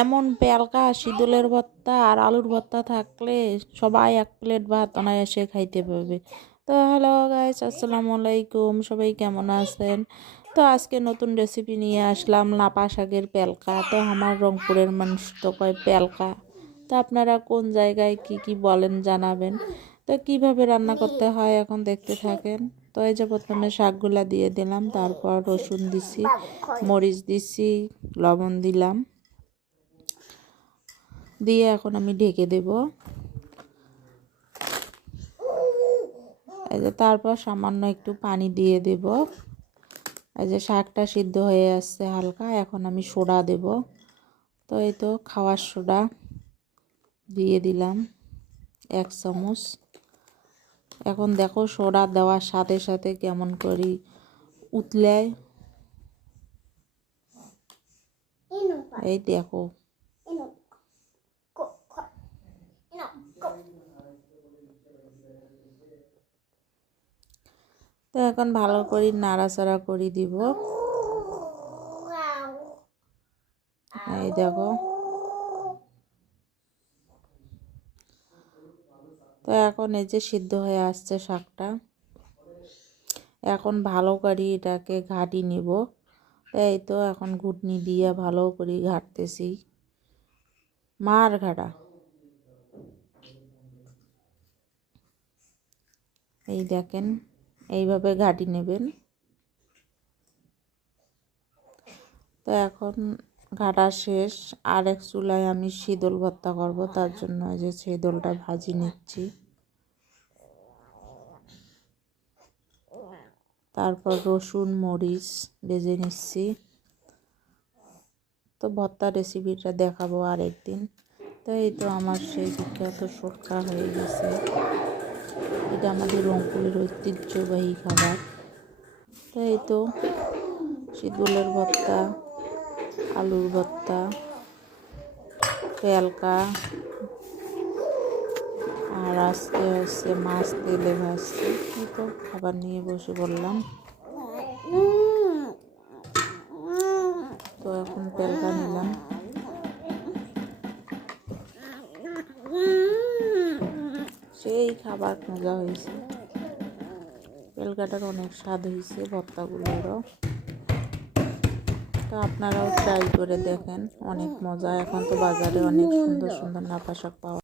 এমন পেলকা শিদুলের ভর্তা আর আলুর ভর্তা থাকলে সবাই এক প্লেট ভাত অনায়াসে খাইতে পারবে। তো হ্যালো গাইস, আসসালামু আলাইকুম, সবাই কেমন আছেন? তো আজকে নতুন রেসিপি নিয়ে আসলাম লাপা শাকের পেলকা। তো আমার রংপুরের মানুষ তো কয় পেলকা। তো আপনারা কোন জায়গায় কি বলেন জানাবেন। তো কিভাবে রান্না করতে হয় এখন দেখতে থাকেন। তো এই যে প্রথমে শাকগুলা দিয়ে দিলাম, তারপর রসুন দিছি, মরিচ দিছি, লবণ দিলাম, দিয়ে এখন আমি ঢেকে দেব। এই যে তারপর সামান্য একটু পানি দিয়ে দেব। এই যে শাকটা সিদ্ধ হয়ে আসছে হালকা, এখন আমি সোডা দেব। তো এই তো খাওয়ার সোডা দিয়ে দিলাম 1 চামচ। এখন দেখো সোডা দেওয়ার সাথে সাথে কেমন করি উতলায়, এই দেখো। তো এখন ভালো করে নাড়াচাড়া করে দিব। এই দেখো। তো এখন এই যে সিদ্ধ হয়ে আসছে শাকটা, এখন ভালো করে এটাকে ঘাটি নিব। এই তো এখন ঘুটনি দিয়ে ভালো করে ঘাটতেছি, মার ঘাটা। এই দেখেন, এইভাবে ঘাটি নেবেন। তো এখন ঘাটা শেষ, আর এক চুলায় আমি শীতল ভর্তা করব, তার জন্য এই যে শীতলটা ভাজি নিচ্ছি। তারপর রসুন মরিচ ভেজে নিচ্ছি। তো ভর্তা রেসিপিটা দেখাবো আরেকদিন। তো এই তো আমার সেই বিখ্যাত সটকা হয়ে গেছে। এটা আমাদের রংপুরের ঐতিহ্যবাহী খাবার। তো এই তো শীতলের ভর্তা, আলুর ভর্তা, পেলকা, আর আজকে হচ্ছে মাছ তেলে ভাজছি। এই তো খাবার নিয়ে বসে পড়লাম। তো এখন পেলকা নিলাম। সেই খাবার মজা হয়েছে, পেলকাটার অনেক স্বাদ হয়েছে, ভর্তাগুলোরও। তো আপনারাও ট্রাই করে দেখেন, অনেক মজা। এখন তো বাজারে অনেক সুন্দর সুন্দর লাপা শাক পাওয়া